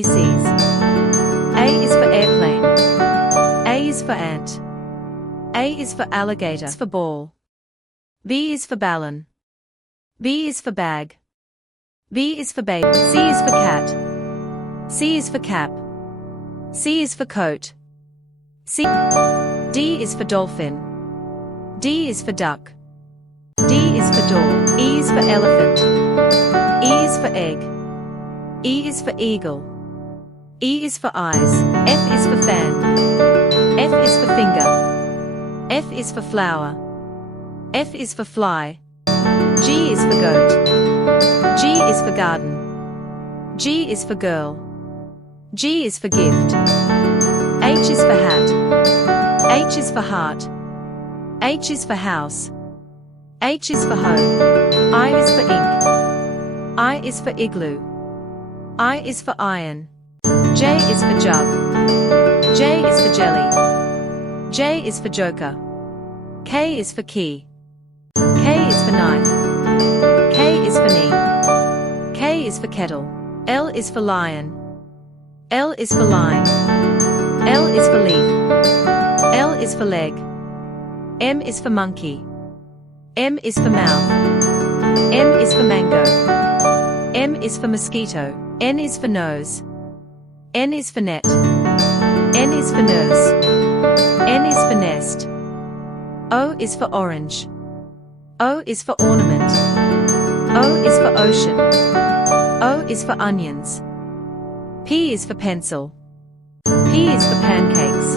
ABCs. A is for airplane. A is for ant. A is for alligator. B is for ball. B is for ballon. B is for bag. B is for baby. C is for cat. C is for cap. C is for coat. C. D is for dolphin. D is for duck. D is for door. E is for elephant. E is for egg. E is for eagle. E is for eyes. F is for fan. F is for finger. F is for flower. F is for fly. G is for goat. G is for garden. G is for girl. G is for gift. H is for hat. H is for heart. H is for house. H is for home. I is for ink. I is for igloo. I is for iron. J is for jug. J is for jelly. J is for joker. K is for key. K is for knife. K is for knee. K is for kettle. L is for lion. L is for line. L is for leaf. L is for leg. M is for monkey. M is for mouth. M is for mango. M is for mosquito. N is for nose. N is for net. N is for nurse. N is for nest. O is for orange. O is for ornament. O is for ocean. O is for onions. P is for pencil. P is for pancakes.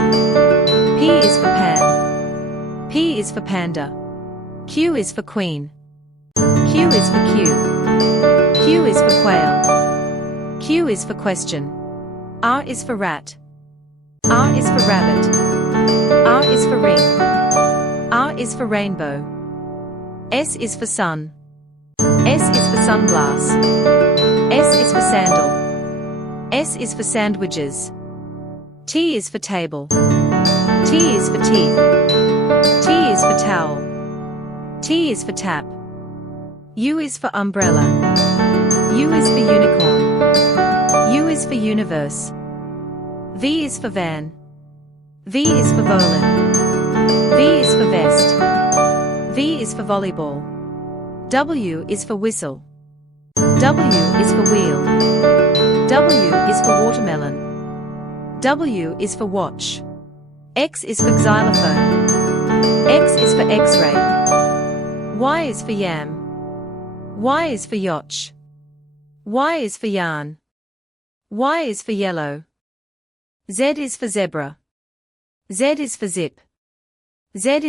P is for pan. P is for panda. Q is for queen. Q is for Q. Q is for quail. Q is for question. R is for rat. R is for rabbit. R is for ring. R is for rainbow. S is for sun. S is for sunglass. S is for sandal. S is for sandwiches. T is for table. T is for teeth. T is for towel. T is for tap. U is for umbrella. U is for unicorn. U is for universe. V is for van. V is for violin. V is for vest. V is for volleyball. W is for whistle. W is for wheel. W is for watermelon. W is for watch. X is for xylophone. X is for x-ray. Y is for yam. Y is for yacht. Y is for yarn. Y is for yellow. Z is for zebra. Z is for zip. Z is